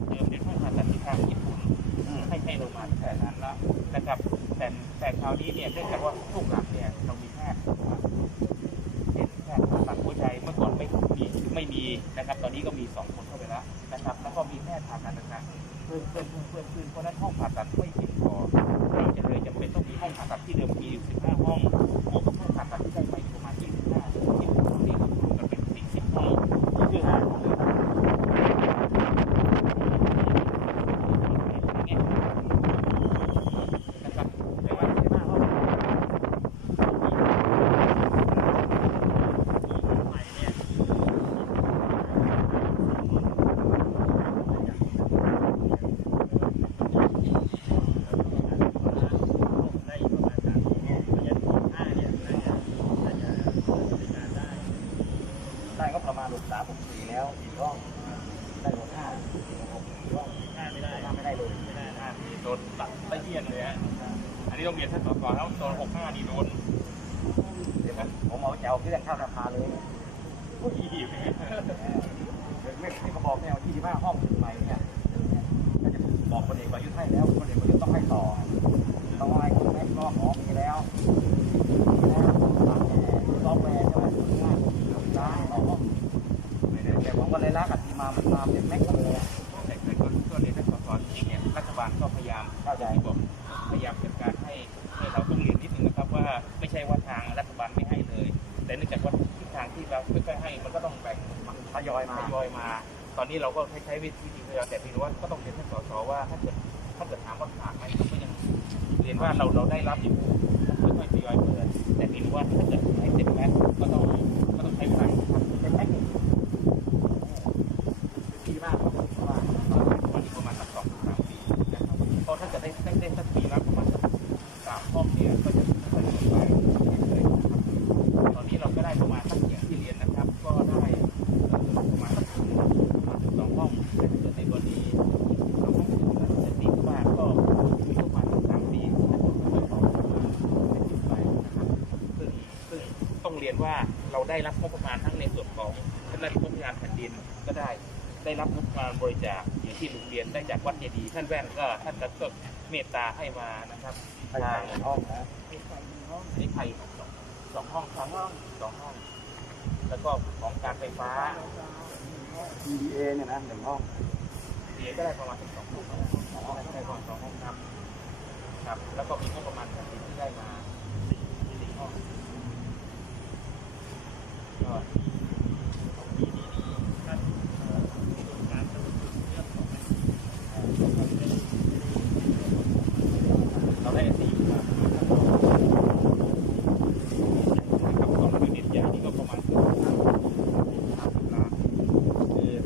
ตัดเดิมเป็นห้องผ่าตัดที่ทางญี่ปุ่นให้ให้โรงพยาบาลแผนนั้นแล้วนะครับ แต่แต่คราวนี้เนี่ยเนื่องจากว่าทุกหลังเนี่ยเรามีแพทย์เป็นแพทย์ผ่าตัดหัวใจเมื่อก่อนไม่มีไม่มีนะครับ ตอนนี้ก็มีสองคนเข้าไปแล้วนะครับ แล้วก็มีแพทย์ผ่าตัดต่างๆเพิ่มเพิ่มเพิ่มเพิ่มขึ้นเพราะฉะนั้นห้องผ่าตัดไม่เพียงพอเราจะเลยจำเป็นต้องมีห้องผ่าตัดที่เดิมมีอยู่15 ห้องบวกกับห้องผ่าตัดที่ได้ไปประมาณ25ถึง30ห้องนี่ก็รวมกันเป็น40ห้องเพื่อนะครับแต่ว่า15ห้อง ได้ก็ประมาณ หกสามหกสี่แล้วอีกห้องได้หกห้าหกสี่ห้องห้าไม่ได้ห้าไม่ได้เลยไม่ได้ห้านี่โดนตัดไปเทียนเลยฮะอันนี้ต้องเรียนท่านสกแล้วโดนหกห้านี่โดนเดี๋ยวผมเอาจะเอาเครื่องเข้าสภาเลยผู้หญิ เข้าใจที่บอกพยายามจัดการให้ให้เราต้องเรียนนิดนึงนะครับว่าไม่ใช่ว่าทางรัฐบาลไม่ให้เลย แต่เนื่องจากว่าทิศทางที่เราไม่ค่อยให้มันก็ต้องแบ่งทยอยมาทยอยมา ตอนนี้เราก็ใช้วิธีทยอยแต่เพียงว่าก็ต้องเรียนท่านสสว่าถ้าเกิดถ้าเกิดถามว่าขาดไหมก็ยังเรียนว่าเราเราได้รับอยู่ค่อยๆทยอยเปิดแต่เพียงว่าถ้าเกิดให้เสร็จแม็กก็ต้อง ได้รับงบประมาณทั้งในส่วนของท่านรัฐมนตรีแผ่นดินก็ได้ได้รับงบประมาณบริจาคอย่างที่ลุงเรียนได้จากวัดเจดีย์ท่านแว่นก็ท่านก็เมตตาให้มานะครับไปทางห้องนะนี่ไทยสองสองห้องสองห้องสองห้อง แล้วก็ของการไฟฟ้า EDA เนี่ยนะหนึ่งห้องเสียก็ได้ประมาณสักสองห้องสองห้องได้ประมาณสองห้องครับครับ แล้วก็มีงบประมาณแผ่นดินที่ได้มาสี่สี่ห้อง ก็